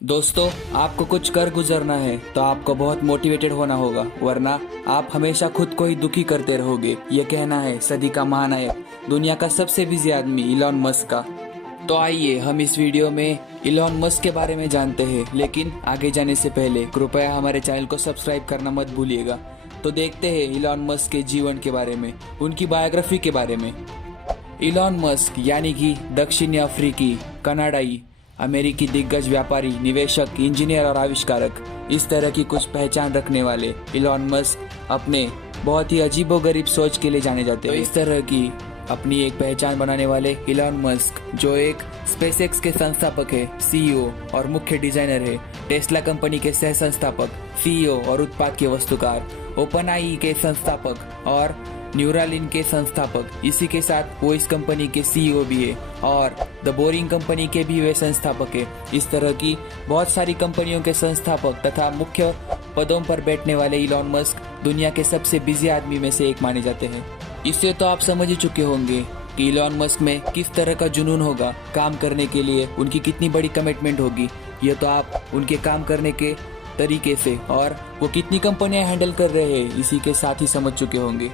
दोस्तों, आपको कुछ कर गुजरना है तो आपको बहुत मोटिवेटेड होना होगा, वरना आप हमेशा खुद को ही दुखी करते रहोगे। ये कहना है सदी का महानायक, दुनिया का सबसे बिजी आदमी इलॉन मस्क का। तो आइए हम इस वीडियो में इलॉन मस्क के बारे में जानते हैं, लेकिन आगे जाने से पहले कृपया हमारे चैनल को सब्सक्राइब करना मत भूलिएगा। तो देखते हैं इलॉन मस्क के जीवन के बारे में, उनकी बायोग्राफी के बारे में। इलॉन मस्क यानी कि दक्षिणी अफ्रीकी, कनाडाई, अमेरिकी दिग्गज व्यापारी, निवेशक, इंजीनियर और आविष्कारक, इस तरह की कुछ पहचान रखने वाले इलॉन मस्क अपने बहुत ही अजीबोगरीब सोच के लिए जाने जाते हैं। तो इस तरह की अपनी एक पहचान बनाने वाले इलॉन मस्क, जो एक स्पेसएक्स के संस्थापक है, सीईओ और मुख्य डिजाइनर है, टेस्ला कंपनी के सह संस्थापक, सीईओ और उत्पाद के वस्तुकार, ओपनआई के संस्थापक और न्यूरालिन के संस्थापक, इसी के साथ वो इस कंपनी के सीईओ भी है और द बोरिंग कंपनी के भी वे संस्थापक है। इस तरह की बहुत सारी कंपनियों के संस्थापक तथा मुख्य पदों पर बैठने वाले इलॉन मस्क दुनिया के सबसे बिजी आदमी में से एक माने जाते हैं। इससे तो आप समझ ही चुके होंगे कि इलॉन मस्क में किस तरह का जुनून होगा, काम करने के लिए उनकी कितनी बड़ी कमिटमेंट होगी। ये तो आप उनके काम करने के तरीके से और वो कितनी कंपनियां हैंडल कर रहे हैं इसी के साथ ही समझ चुके होंगे।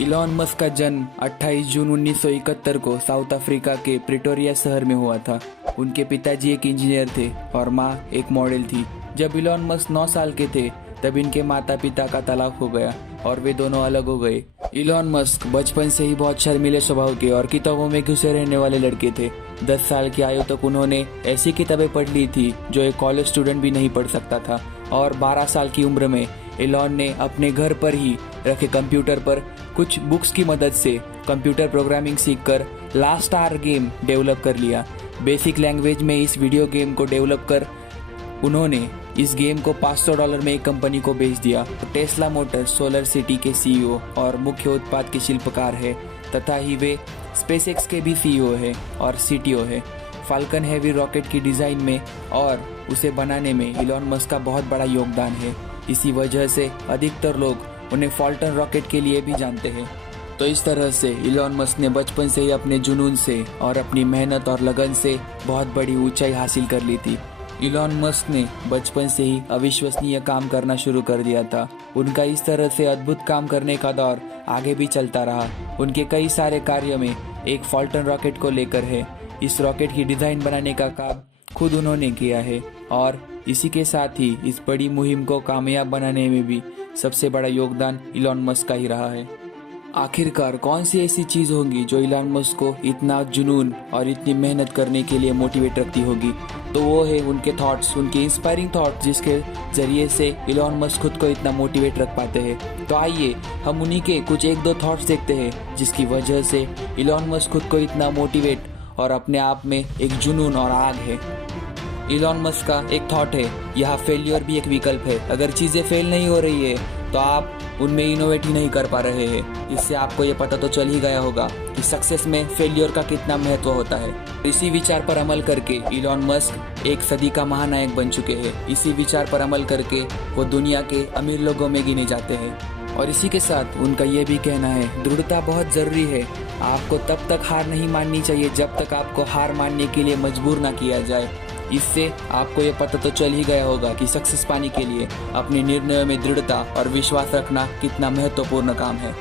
इलॉन मस्क का जन्म 28 जून 1971 को साउथ अफ्रीका के प्रिटोरिया शहर में हुआ था। उनके पिताजी एक इंजीनियर थे और माँ एक मॉडल थी। जब इलॉन मस्क 9 साल के थे तब इनके माता पिता का तलाक हो गया और वे दोनों अलग हो गए। इलॉन मस्क बचपन से ही बहुत शर्मीले स्वभाव के और किताबों में घुसे रहने वाले लड़के थे। 10 साल की आयु तक उन्होंने ऐसी किताबें पढ़ ली थी जो एक कॉलेज स्टूडेंट भी नहीं पढ़ सकता था और 12 साल की उम्र में इलॉन ने अपने घर पर ही रखे कंप्यूटर पर कुछ बुक्स की मदद से कंप्यूटर प्रोग्रामिंग सीखकर लास्ट स्टार गेम डेवलप कर लिया। बेसिक लैंग्वेज में इस वीडियो गेम को डेवलप कर उन्होंने इस गेम को $500 में एक कंपनी को बेच दिया। टेस्ला मोटर्स सोलर सिटी के सीईओ और मुख्य उत्पाद के शिल्पकार है तथा ही वे स्पेसएक्स के भी सीईओ है और सीटीओ है। फाल्कन हेवी रॉकेट की डिजाइन में और उसे बनाने में इलॉन मस्क का बहुत बड़ा योगदान है। इसी वजह से अधिकतर लोग उन्हें फॉल्टन रॉकेट के लिए भी जानते हैं। तो इस तरह से इलॉन मस्क ने बचपन से ही अपने जुनून से और अपनी मेहनत और लगन से बहुत बड़ी ऊंचाई हासिल कर ली थी। इलॉन मस्क ने बचपन से ही अविश्वसनीय काम करना शुरू कर दिया था। उनका इस तरह से अद्भुत काम करने का दौर आगे भी चलता रहा। उनके कई सारे कार्यों में एक फॉल्टन रॉकेट को लेकर है। इस रॉकेट की डिजाइन बनाने का काम खुद उन्होंने किया है और इसी के साथ ही इस बड़ी मुहिम को कामयाब बनाने में भी सबसे बड़ा योगदान इलॉन मस्क का ही रहा है। आखिरकार कौन सी ऐसी चीज होगी जो इलॉन मस्क को इतना जुनून और इतनी मेहनत करने के लिए मोटिवेट रखती होगी? तो वो है उनके थॉट्स, उनके इंस्पायरिंग थॉट्स, जिसके जरिए से इलॉन मस्क खुद को इतना मोटिवेट रख पाते हैं। तो आइए हम उन्हीं के कुछ 1-2 थॉट्स देखते हैं जिसकी वजह से इलॉन मस्क खुद को इतना मोटिवेट और अपने आप में एक जुनून और आग है। इलॉन मस्क का एक थॉट है, यहाँ फेलियर भी एक विकल्प है। अगर चीज़ें फेल नहीं हो रही है तो आप उनमें इनोवेट ही नहीं कर पा रहे हैं। इससे आपको ये पता तो चल ही गया होगा कि सक्सेस में फेलियर का कितना महत्व होता है। इसी विचार पर अमल करके इलॉन मस्क एक सदी का महानायक बन चुके हैं। इसी विचार पर अमल करके वो दुनिया के अमीर लोगों में गिने जाते हैं। और इसी के साथ उनका ये भी कहना है, दृढ़ता बहुत ज़रूरी है। आपको तब तक हार नहीं माननी चाहिए जब तक आपको हार मानने के लिए मजबूर ना किया जाए। इससे आपको ये पता तो चल ही गया होगा कि सक्सेस पाने के लिए अपने निर्णयों में दृढ़ता और विश्वास रखना कितना महत्वपूर्ण काम है।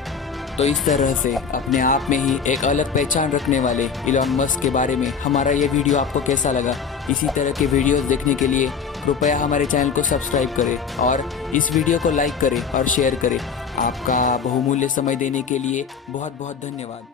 तो इस तरह से अपने आप में ही एक अलग पहचान रखने वाले इलॉन मस्क के बारे में हमारा ये वीडियो आपको कैसा लगा? इसी तरह के वीडियोस देखने के लिए कृपया हमारे चैनल को सब्सक्राइब करें और इस वीडियो को लाइक करें और शेयर करें। आपका बहुमूल्य समय देने के लिए बहुत बहुत धन्यवाद।